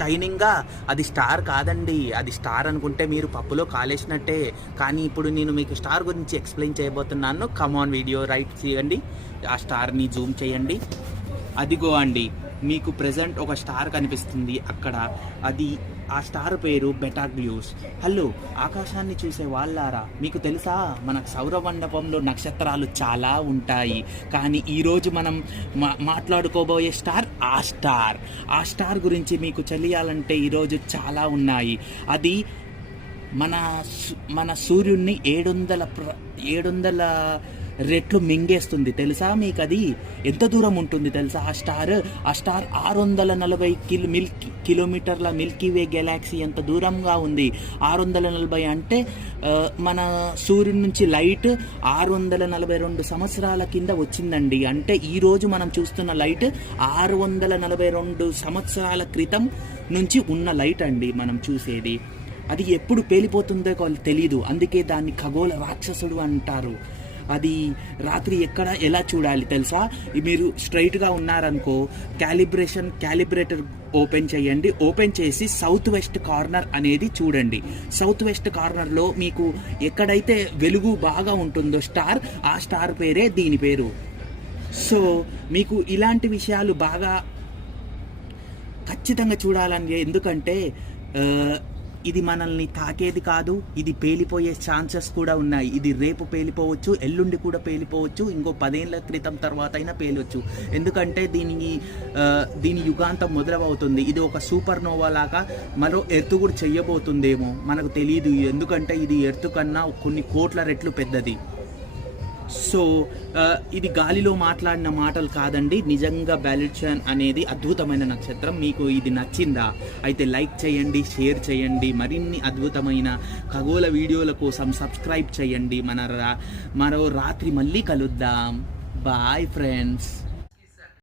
షైనింగ్గా. అది స్టార్ కాదండి. అది స్టార్ అనుకుంటే మీరు పప్పులో కాలేసినట్టే. కానీ ఇప్పుడు నేను మీకు స్టార్ గురించి ఎక్స్ప్లెయిన్ చేయబోతున్నాను. కమాన్ వీడియో రైట్ చేయండి, ఆ స్టార్ని జూమ్ చేయండి. అదిగో అండి, మీకు ప్రెజెంట్ ఒక స్టార్ కనిపిస్తుంది అక్కడ. అది ఆ స్టార్ పేరు బెటాగ్లియోస్. హలో ఆకాశాన్ని చూసే వాళ్ళారా, మీకు తెలుసా మన సౌరమండపంలో నక్షత్రాలు చాలా ఉంటాయి. కానీ ఈరోజు మనం మాట్లాడుకోబోయే స్టార్ ఆ స్టార్ గురించి మీకు తెలియాలంటే ఈరోజు చాలా ఉన్నాయి. అది మన సూర్యుడిని 700 రెట్లు మింగేస్తుంది. తెలుసా మీకు? అది ఎంత దూరం ఉంటుంది తెలుసా? ఆ స్టార్ 640 కిలోమీటర్ల మిల్కీవే గెలాక్సీ ఎంత దూరంగా ఉంది. 640 అంటే మన సూర్యుడి నుంచి లైట్ 642 సంవత్సరాల కింద వచ్చిందండి. అంటే ఈరోజు మనం చూస్తున్న లైట్ 642 సంవత్సరాల క్రితం నుంచి ఉన్న లైట్ అండి మనం చూసేది. అది ఎప్పుడు పేలిపోతుందో తెలీదు. అందుకే దాన్ని ఖగోళ రాక్షసుడు అంటారు. అది రాత్రి ఎలా చూడాలి తెలుసా? మీరు స్ట్రైట్గా ఉన్నారనుకో, క్యాలిబ్రేటర్ ఓపెన్ చేయండి. ఓపెన్ చేసి సౌత్ వెస్ట్ కార్నర్ అనేది చూడండి. సౌత్ వెస్ట్ కార్నర్లో మీకు ఎక్కడైతే వెలుగు బాగా ఉంటుందో ఆ స్టార్ పేరే దీని పేరు. సో మీకు ఇలాంటి విషయాలు బాగా ఖచ్చితంగా చూడాలని, ఎందుకంటే ఇది మనల్ని తాకేది కాదు. ఇది పేలిపోయే ఛాన్సెస్ కూడా ఉన్నాయి. ఇది రేపు పేలిపోవచ్చు, ఎల్లుండి కూడా పేలిపోవచ్చు, ఇంకో 10 ఏళ్ల క్రితం తర్వాత అయినా పేలవచ్చు. ఎందుకంటే దీని యుగాంతం మొదలవుతుంది. ఇది ఒక సూపర్ నోవా లాగా మరో ఎర్త్ కూడా చెయ్యబోతుందేమో, మనకు తెలియదు. ఎందుకంటే ఇది ఎర్త్ కన్నా కొన్ని కోట్ల రెట్లు పెద్దది. సో ఇది గాలిలో మాట్లాడిన మాటలు కాదండి, నిజంగా బాల్టోరస్ అనేది అద్భుతమైన నక్షత్రం. మీకు ఇది నచ్చిందా? అయితే లైక్ చేయండి, షేర్ చేయండి. మరిన్ని అద్భుతమైన ఖగోళ వీడియోల కోసం సబ్స్క్రైబ్ చేయండి. మరో రాత్రి మళ్ళీ కలుద్దాం. Bye friends.